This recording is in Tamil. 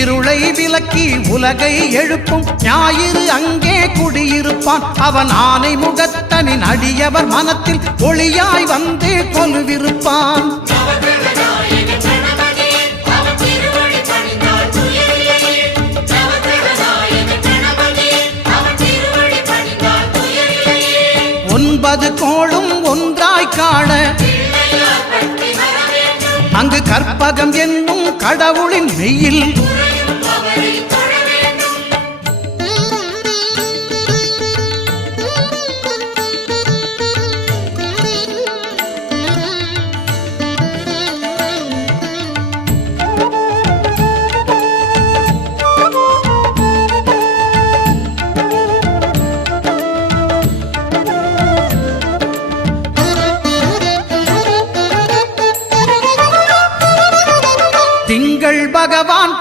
இருளை விலக்கி உலகை எழுப்பும் ஞாயிறு அங்கே குடியிருப்பான். அவன் ஆனை முகத்தனின் அடியவர் மனத்தில் ஒளியாய் வந்து கொலுவிருப்பான். ஒன்பது கோளும் ஒன்றாய் காண அங்கு கற்பகம் என்னும் கடவுளின் மெய்யில்